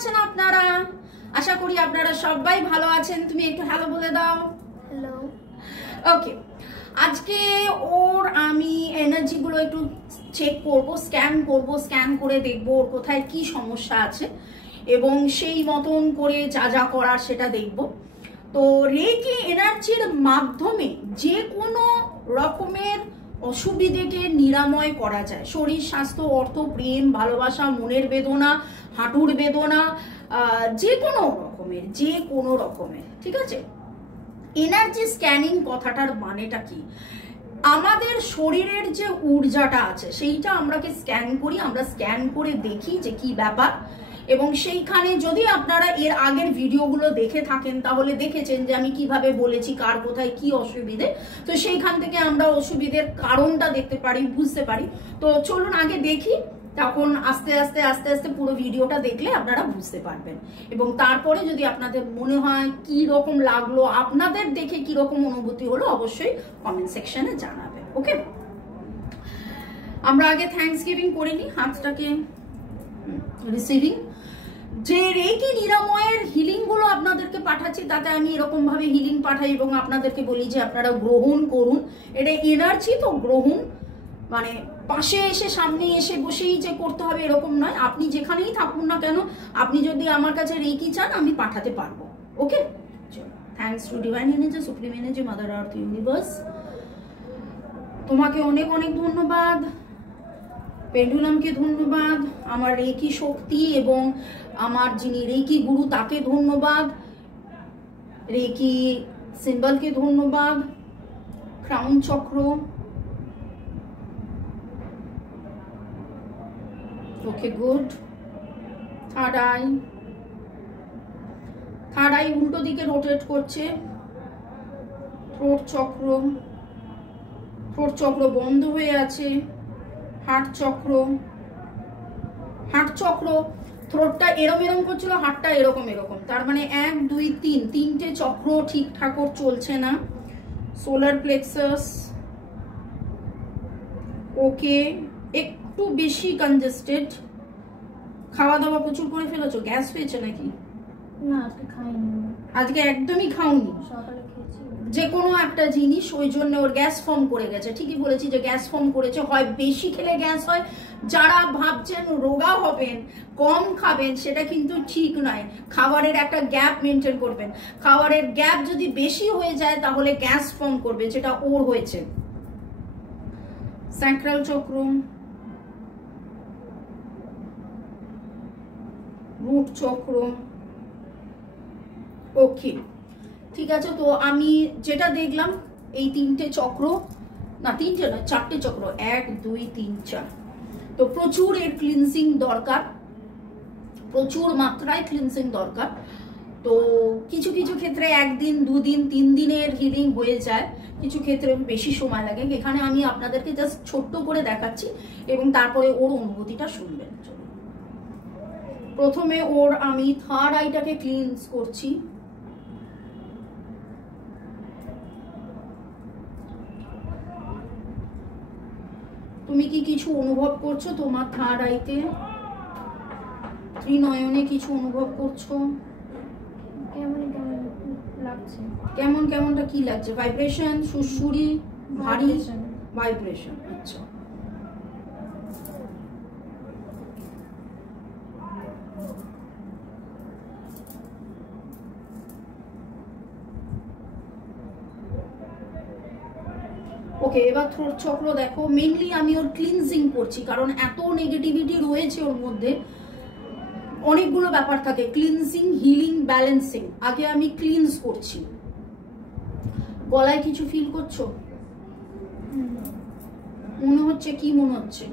আছেন আপনারা? আশা করি আপনারা সবাই ভালো আছেন। তুমি একটু হ্যালো বলে দাও। হ্যালো। ওকে, আজকে ওর আমি এনার্জি গুলো একটু চেক করব, স্ক্যান করে দেখব ওর কোথায় কি সমস্যা আছে এবং সেই মতন করে যা যা করার সেটা দেখব। তো রেকি এনার্জির মাধ্যমে যে কোনো রকমের অসুবিধাকে নিরাময় করা যায়। শরীর, স্বাস্থ্য, অর্থ, প্রেম, ভালোবাসা, মনের বেদনা, হাঁটুর বেদনা, যে কোনো রকমের, ঠিক আছে। এনার্জি স্ক্যানিং কথাটার মানেটা কি? আমাদের শরীরের যে ঊর্জাটা আছে সেইটা আমরাকে স্ক্যান করি, আমরা স্ক্যান করে দেখি যে কি ব্যাপার। এবং সেইখানে যদি আপনারা এর আগের ভিডিওগুলো দেখে থাকেন তাহলে দেখেছেন যে আমি কিভাবে বলেছি কার কোথায় কি অসুবিধে। তো সেইখান থেকে আমরা অসুবিধের কারণটা দেখতে পারি, বুঝতে পারি। তো চলুন আগে দেখি, তখন আস্তে আস্তে পুরো ভিডিওটা দেখলে আপনারা বুঝতে পারবেন। এবং তারপরে যদি আপনাদের মনে হয় কি রকম লাগলো, আপনাদের দেখে কি রকম অনুভূতি হলো, অবশ্যই কমেন্ট সেকশনে জানাবেন। ওকে, আমরা আগে থ্যাঙ্কস গিভিং করে নিই, হাতটাকে রিসিভিং। যে রেকি নিরাময়ের হিলিং গুলো আপনাদেরকে পাঠাচ্ছি তাতে আমি এরকম ভাবে হিলিং পাঠাই এবং আপনাদেরকে বলি যে আপনারা গ্রহণ করুন। এটা এনার্জি, তো গ্রহণ মানে পাশে এসে সামনে এসে বসেই যে করতে হবে এরকম নয়। আপনি যেখানেই থাকুন না কেন, আপনি যদি আমার কাছে রেকি চান আমি পাঠাতে পারবো। Okay, thanks to divine energy, supreme energy, mother earth, universe. তোমাকে অনেক অনেক ধন্যবাদ, পেন্ডুলামকে ধন্যবাদ, আমার রেকি শক্তি এবং আমার যিনি রেকি গুরু তাকে ধন্যবাদ, রেকি সিম্বলকে ধন্যবাদ, ক্রাউন চক্র, ওকে গুড। থার্ড আই উল্টো দিকে রোটেট করছে। থ্রোট চক্র বন্ধ হয়ে আছে। হার্ট চক্র থ্রোটটা এরম করছিল, হার্টটা এরকম, তার মানে 1 2 3 তিনটে চক্র ঠিকঠাক চলছে না। সোলার প্লেক্সাস ওকে, একটু বেশি কনজেস্টেড। খাওয়া দাওয়া প্রচুর করে ফেলেছো, গ্যাস হয়েছে নাকি? না, আজকে খাইনি। আজকে একদমই খাওনি? সকালে খেয়েছি যে কোনো একটা জিনিস, ওই জন্য ওর গ্যাস ফর্ম করে গেছে। ঠিকই বলেছি যে গ্যাস ফর্ম করেছে। হয় বেশি খেলে গ্যাস হয়, যারা ভাবছেন রোগা হবেন, কম খাবেন, সেটা কিন্তু ঠিক নয়। খাবারের একটা গ্যাপ মেনটেন করবেন। খাবারের গ্যাপ যদি বেশি হয়ে যায় তাহলে গ্যাস ফর্ম করবে, যেটা ওর হয়েছে। স্যাক্রাল চক্র, রুট চক্র, ওকে ঠিক আছে। তো আমি যেটা দেখলাম এই তিনটে চক্র, না তিনটে না, 4টে চক্র, 1 2 3 4। তো প্রচুর এর ক্লিনজিং দরকার, প্রচুর মাত্রায় ক্লিনজিং দরকার। তো কিছু ক্ষেত্রে 1 দিন 2 দিন 3 দিনের হিলিং হয়ে যায়, কিছু ক্ষেত্রে বেশি সময় লাগে। এখানে আমি আপনাদেরকে জাস্ট ছোট্ট করে দেখাচ্ছি এবং তারপরে ওর অনুভূতিটা শুনবেন। প্রথমে ওর আমি থার্ড আইটাকে ক্লিনজ করছি। তুমি কি কিছু অনুভব করছো তোমার থার্ড আইতে? ত্রিনয়নে কিছু অনুভব করছো? কেমনটা কি লাগছে? ভাইব্রেশন, সুরসুরি, ভারী ভাইব্রেশন। আচ্ছা, ওকে। এবার থ্রোট চক্র দেখো, মেইনলি আমি ওর ক্লিনজিং করছি কারণ এত নেগেটিভিটি রয়েছে ওর মধ্যে। অনেকগুলো ব্যাপার থাকে, ক্লিনজিং, হিলিং, ব্যালেন্সিং। আগে আমি ক্লিনজ করছি। গলায় কিছু ফিল করছো? মনে হচ্ছে কি মনে হচ্ছে?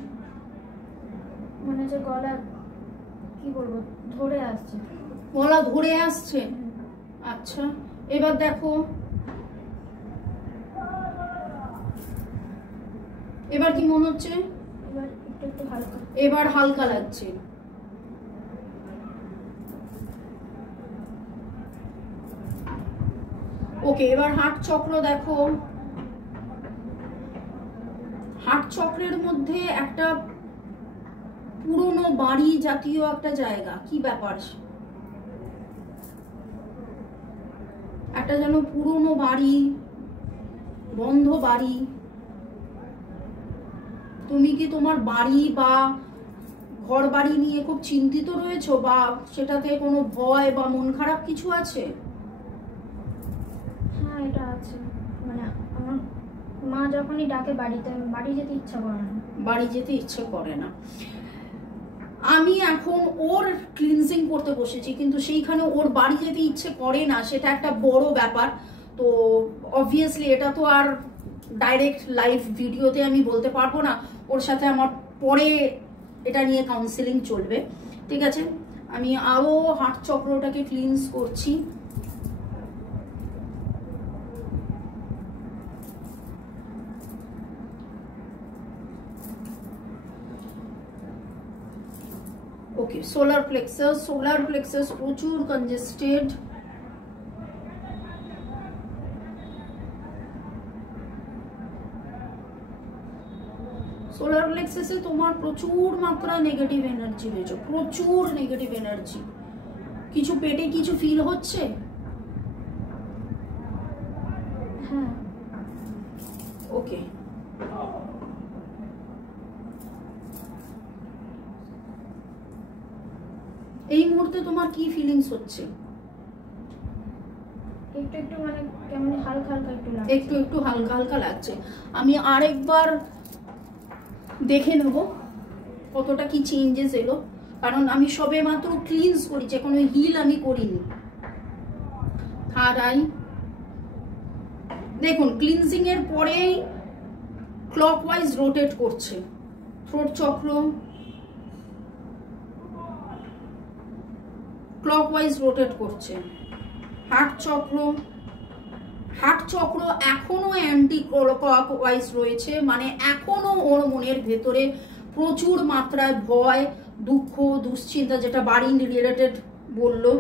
মনে হচ্ছে গলা, কি বলবো, ধরে আসছে। গলা ধরে আসছে? আচ্ছা, এবার দেখো, এবার কি মনে হচ্ছে? এবার হালকা লাগছে। ওকে, এবার হার্ট চক্র দেখো। হার্ট চক্রের মধ্যে একটা পুরনো বাড়ি জাতীয় একটা জায়গা, কি ব্যাপার? একটা যেন পুরনো বাড়ি, বন্ধ বাড়ি। তুমি কি তোমার বাড়ি বা ঘর বাড়ি নিয়ে খুব চিন্তিত রয়েছো, বা সেটাতে কোনো ভয় বা মন খারাপ কিছু আছে? হ্যাঁ, এটা আছে। মানে আমার মা যখনই ডাকে বাড়িতে, বাড়ি যেতে ইচ্ছা করে না। বাড়ি যেতে ইচ্ছে করে না। আমি এখন ওর ক্লিনজিং করতে বসেছি, কিন্তু সেইখানে ওর বাড়ি যেতে ইচ্ছে করে না, সেটা একটা বড় ব্যাপার। তো অবভিয়াসলি এটা তো আর ডাইরেক্ট লাইভ ভিডিওতে আমি বলতে পারবো না। ওর সাথে আমার পরে এটা নিয়ে কাউন্সেলিং চলবে, ঠিক আছে? আমি আরো হার্ট চক্রটাকে ক্লিনজ করছি। ওকে, সোলার প্লেক্সাস প্রচুর কনজেস্টেড। সোলার প্লেক্সাসে তোমার প্রচুর মাত্রা নেগেটিভ এনার্জি রয়েছে, প্রচুর নেগেটিভ এনার্জি। কিছু পেটে কিছু ফিল হচ্ছে? হ্যাঁ। ওকে, এই মুহূর্তে তোমার কি ফিলিংস হচ্ছে? একটু একটু মানে কেমন হালকা হালকা একটু লাগছে। একটু একটু হালকা হালকা লাগছে। আমি আরেকবার দেখে নেব কতটা কি চেঞ্জেস এলো, কারণ আমি সবে মাত্র ক্লিনস করেছি, কোনো হিল আমি করিনি। থার্ড আই, দেখুন ক্লিনজিং এর পরেই ক্লকওয়াইজ রোটেট করছে। থ্রোট চক্র ক্লকওয়াইজ রোটেট করছে। হার্ট চক্র এখনো অ্যান্টি ক্লকওয়াইজ রয়েছে, মানে এখনো ওর মনের ভেতরে প্রচুর মাত্রায় ভয়, দুঃখ, দুশ্চিন্তা, যেটা বাড়ি রিলেটেড বললো।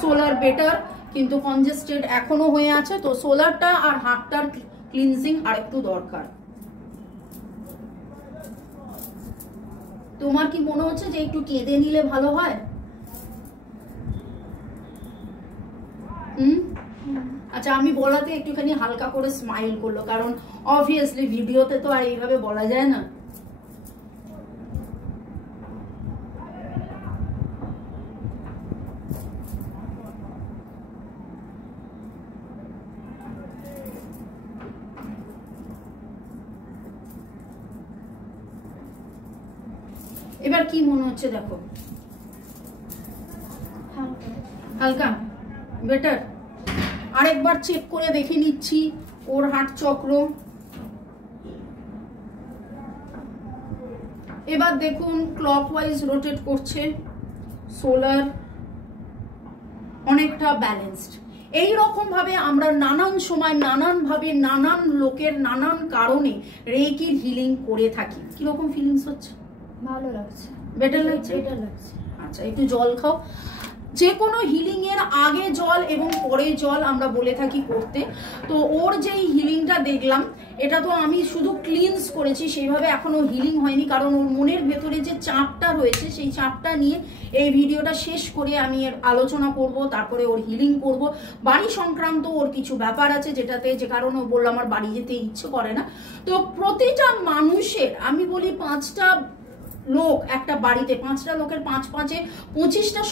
সোলার বেটার, কিন্তু কনজেস্টেড এখনো হয়ে আছে। তো সোলারটা আর হার্টটার ক্লিনজিং আর একটু দরকার। তোমার কি মনে হচ্ছে যে একটু কেঁদে নিলে ভালো হয়? আচ্ছা, আমি বলাতে একটুখানি হালকা করে স্মাইল করলো, কারণ অবভিয়াসলি ভিডিওতে তো আর এইভাবে বলা যায় না। এবার কি মনে হচ্ছে দেখো? হালকা বেটার। আরেকবার চেক করে দেখে নিচ্ছি ওর হার্ট চক্র। এবার দেখুন ক্লকওয়াইজ রোটেট করছে। সোলার অনেকটা ব্যালেন্সড। এই রকম ভাবে আমরা নানান সময় নানান ভাবে নানান লোকের নানান কারণে রেইকির হিলিং করে থাকি। কিরকম ফিলিংস হচ্ছে? ভালো লাগছে, বেটার লাগছে। আচ্ছা, একটু জল খাও। যে কোনো হিলিং এর আগে জল এবং পরে জল আমরা বলে থাকি করতে। তো ওর যেই হিলিংটা দেখলাম, এটা তো আমি শুধু ক্লিনস করেছি, সেইভাবে এখনো হিলিং হয়নি, কারণ ওর মনের ভেতরে যে চাপটা রয়েছে সেই চাপটা নিয়ে এই ভিডিওটা শেষ করে আমি এর আলোচনা করব, তারপরে ওর হিলিং করব। বাড়ি সংক্রান্ত ওর কিছু ব্যাপার আছে যেটাতে, যে কারণে ও বললো আমার বাড়ি যেতে ইচ্ছে করে না। তো প্রতিটা মানুষের, আমি বলি 5টা লোক একটা বাড়িতে, 5টা লোকের 5 25টা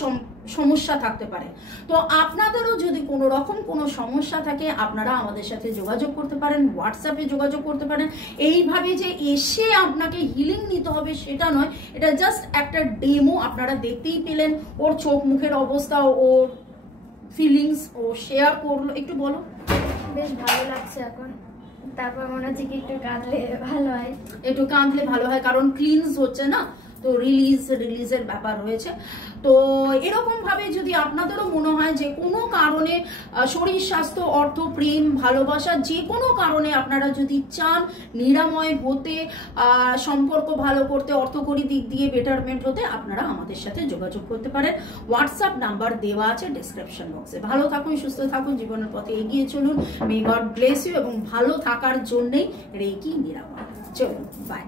সমস্যা থাকতে পারে। তো আপনাদেরও যদি কোনো রকম কোনো সমস্যা থাকে, আপনারা আমাদের সাথে যোগাযোগ করতে পারেন, হোয়াটসঅ্যাপে যোগাযোগ করতে পারেন। এইভাবে যে এসে আপনাকে হিলিং নিতে হবে সেটা নয়, এটা জাস্ট একটা ডেমো। আপনারা দেখতেই পেলেন ওর চোখ মুখের অবস্থা, ওর ফিলিংস ও শেয়ার করলো। একটু বলো। বেশ ভালো লাগছে এখন। তারপর মনে হচ্ছে কি একটু কাঁদলে ভালো হয়। একটু কাঁদলে ভালো হয়, কারণ ক্লিনস হচ্ছে না, তো রিলিজের ব্যাপার রয়েছে। তো এরকম ভাবে যদি আপনাদেরও মনে হয় যে কোনো কারণে শরীর স্বাস্থ্য, অর্থ, প্রেম, ভালোবাসা, যে কোনো কারণে আপনারা যদি চান নিরাময় হতে, সম্পর্ক ভালো করতে, অর্থকরী দিক দিয়ে বেটারমেন্ট হতে, আপনারা আমাদের সাথে যোগাযোগ করতে পারেন। হোয়াটসঅ্যাপ নাম্বার দেওয়া আছে ডেসক্রিপশন বক্সে। ভালো থাকুন, সুস্থ থাকুন, জীবনের পথে এগিয়ে চলুন। May God bless you. এবং ভালো থাকার জন্যই রেইকি নিরাময়। চলুন, বাই।